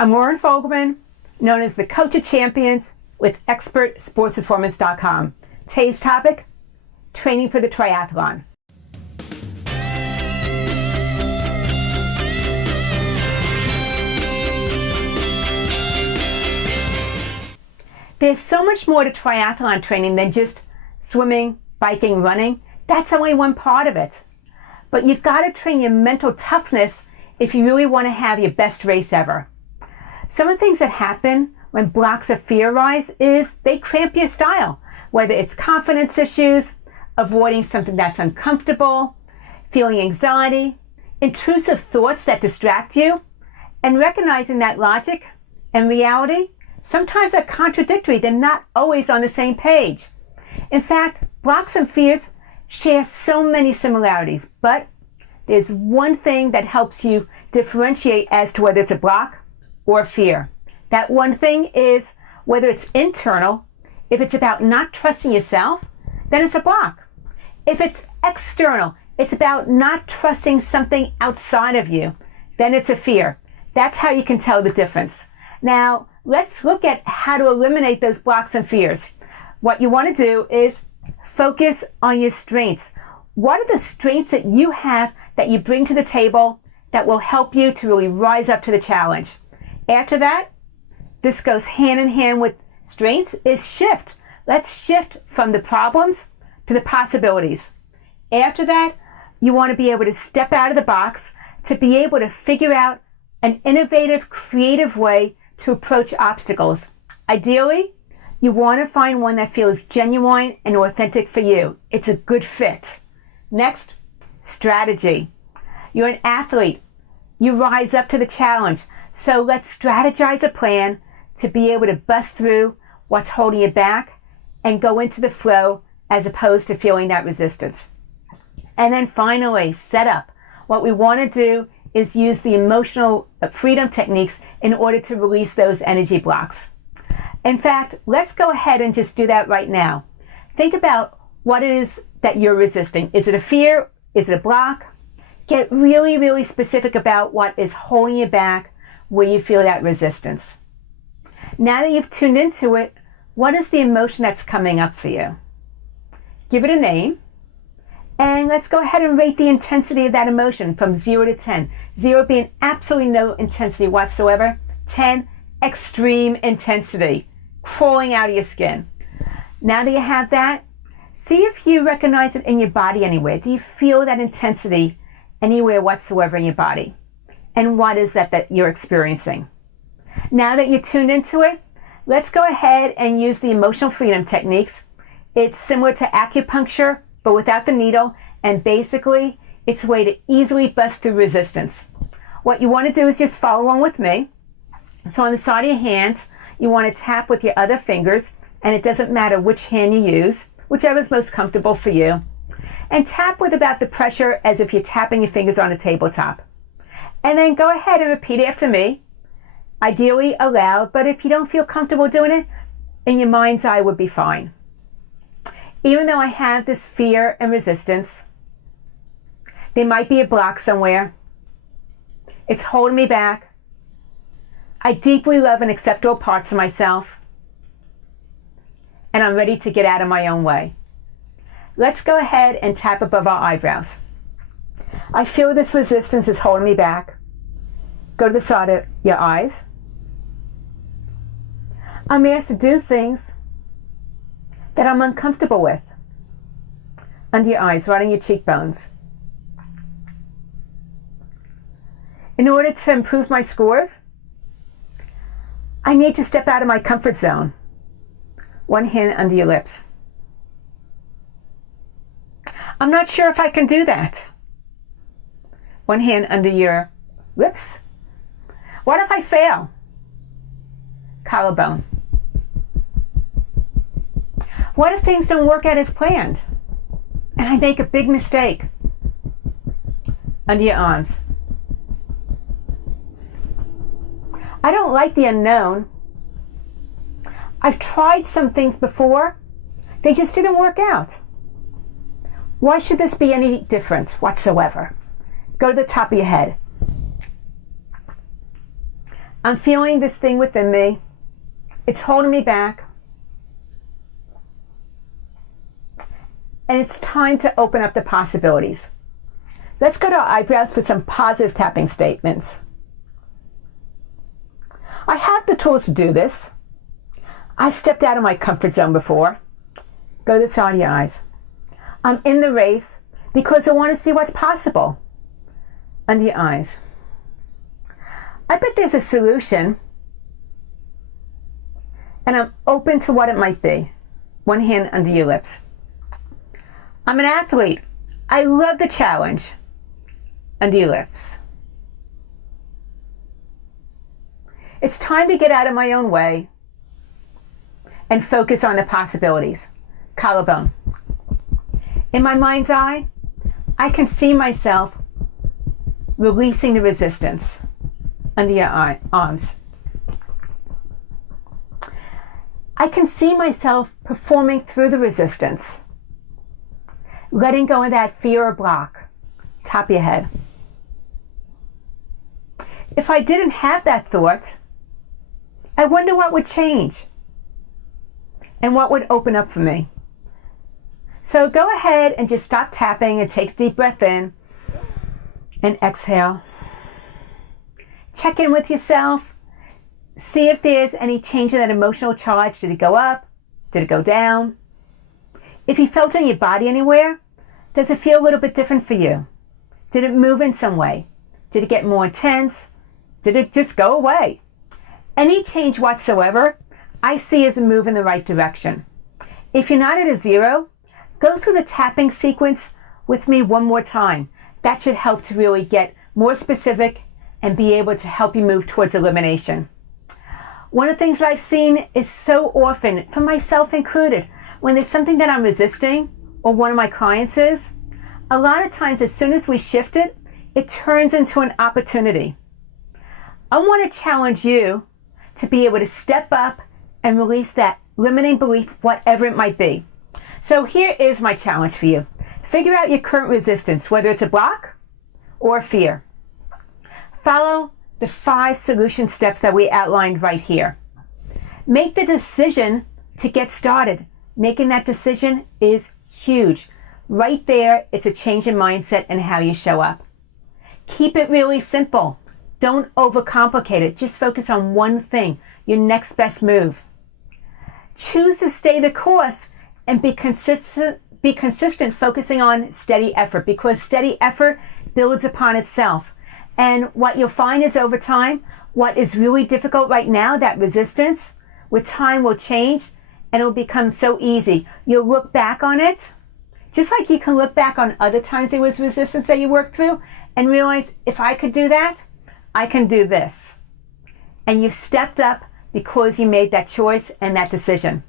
I'm Lauren Fogelman, known as the Coach of Champions with ExpertSportsPerformance.com. Today's topic, training for the triathlon. There's so much more to triathlon training than just swimming, biking, running. That's only one part of it. But you've got to train your mental toughness if you really want to have your best race ever. Some of the things that happen when blocks of fear rise is they cramp your style, whether it's confidence issues, avoiding something that's uncomfortable, feeling anxiety, intrusive thoughts that distract you, and recognizing that logic and reality sometimes are contradictory. They're not always on the same page. In fact, blocks and fears share so many similarities, but there's one thing that helps you differentiate as to whether it's a block or fear. That one thing is whether it's internal. If it's about not trusting yourself, then it's a block. If it's external, it's about not trusting something outside of you, then it's a fear. That's how you can tell the difference. Now, let's look at how to eliminate those blocks and fears. What you want to do is focus on your strengths. What are the strengths that you have that you bring to the table that will help you to really rise up to the challenge? After that, this goes hand in hand with strengths, is shift. Let's shift from the problems to the possibilities. After that, you want to be able to step out of the box to be able to figure out an innovative, creative way to approach obstacles. Ideally, you want to find one that feels genuine and authentic for you. It's a good fit. Next, strategy. You're an athlete. You rise up to the challenge. So let's strategize a plan to be able to bust through what's holding you back and go into the flow as opposed to feeling that resistance. And then finally, setup. What we want to do is use the emotional freedom techniques in order to release those energy blocks. In fact, let's go ahead and just do that right now. Think about what it is that you're resisting. Is it a fear? Is it a block? Get really, really specific about what is holding you back, where you feel that resistance. Now that you've tuned into it, what is the emotion that's coming up for you? Give it a name, and let's go ahead and rate the intensity of that emotion from 0 to 10. 0 being absolutely no intensity whatsoever. 10, extreme intensity, crawling out of your skin. Now that you have that, see if you recognize it in your body anywhere. Do you feel that intensity anywhere whatsoever in your body? And what is that you're experiencing? Now that you're tuned into it, let's go ahead and use the emotional freedom techniques. It's similar to acupuncture, but without the needle, and basically, it's a way to easily bust through resistance. What you want to do is just follow along with me. So on the side of your hands, you want to tap with your other fingers, and it doesn't matter which hand you use, whichever is most comfortable for you. And tap with about the pressure as if you're tapping your fingers on a tabletop. And then go ahead and repeat after me, ideally aloud, but if you don't feel comfortable doing it, in your mind's eye would be fine. Even though I have this fear and resistance, there might be a block somewhere. It's holding me back. I deeply love and accept all parts of myself, and I'm ready to get out of my own way. Let's go ahead and tap above our eyebrows. I feel this resistance is holding me back. Go to the side of your eyes. I'm asked to do things that I'm uncomfortable with. Under your eyes, right on your cheekbones. In order to improve my scores, I need to step out of my comfort zone. One hand under your lips. I'm not sure if I can do that. One hand under your lips. What if I fail? Collarbone. What if things don't work out as planned and I make a big mistake? Under your arms. I don't like the unknown. I've tried some things before. They just didn't work out. Why should this be any different whatsoever? Go to the top of your head. I'm feeling this thing within me. It's holding me back. And it's time to open up the possibilities. Let's go to our eyebrows for some positive tapping statements. I have the tools to do this. I've stepped out of my comfort zone before. Go to the side of your eyes. I'm in the race because I want to see what's possible. Under your eyes. I bet there's a solution, and I'm open to what it might be. One hand under your lips. I'm an athlete. I love the challenge. Under your lips. It's time to get out of my own way and focus on the possibilities. Collarbone. In my mind's eye, I can see myself releasing the resistance under your arms. I can see myself performing through the resistance, letting go of that fear or block. Top of your head. If I didn't have that thought, I wonder what would change and what would open up for me. So go ahead and just stop tapping and take a deep breath in and exhale. Check in with yourself. See if there's any change in that emotional charge. Did it go up? Did it go down? If you felt it in your body anywhere, does it feel a little bit different for you? Did it move in some way? Did it get more intense? Did it just go away? Any change whatsoever, I see as a move in the right direction. If you're not at a 0, go through the tapping sequence with me one more time. That should help to really get more specific and be able to help you move towards elimination. One of the things that I've seen is so often, for myself included, when there's something that I'm resisting, or one of my clients is, a lot of times as soon as we shift it, it turns into an opportunity. I want to challenge you to be able to step up and release that limiting belief, whatever it might be. So here is my challenge for you. Figure out your current resistance, whether it's a block or fear. Follow the 5 solution steps that we outlined right here. Make the decision to get started. Making that decision is huge. Right there, it's a change in mindset and how you show up. Keep it really simple. Don't overcomplicate it. Just focus on one thing, your next best move. Choose to stay the course and be consistent, focusing on steady effort, because steady effort builds upon itself. And what you'll find is over time, what is really difficult right now, that resistance, with time will change and it'll become so easy. You'll look back on it, just like you can look back on other times there was resistance that you worked through and realize, if I could do that, I can do this. And you've stepped up because you made that choice and that decision.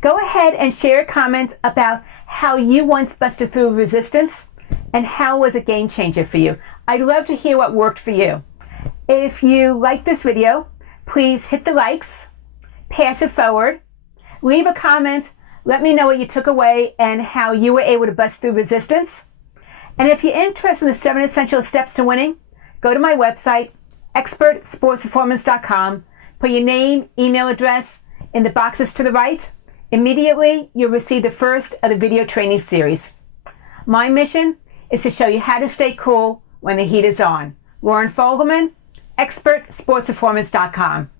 Go ahead and share a comment about how you once busted through resistance and how it was a game changer for you. I'd love to hear what worked for you. If you like this video, please hit the likes, pass it forward, leave a comment, let me know what you took away and how you were able to bust through resistance. And if you're interested in the 7 essential steps to winning, go to my website, expertsportsperformance.com, put your name, email address in the boxes to the right. Immediately, you'll receive the first of the video training series. My mission is to show you how to stay cool when the heat is on. Lauren Fogelman, expertsportsperformance.com.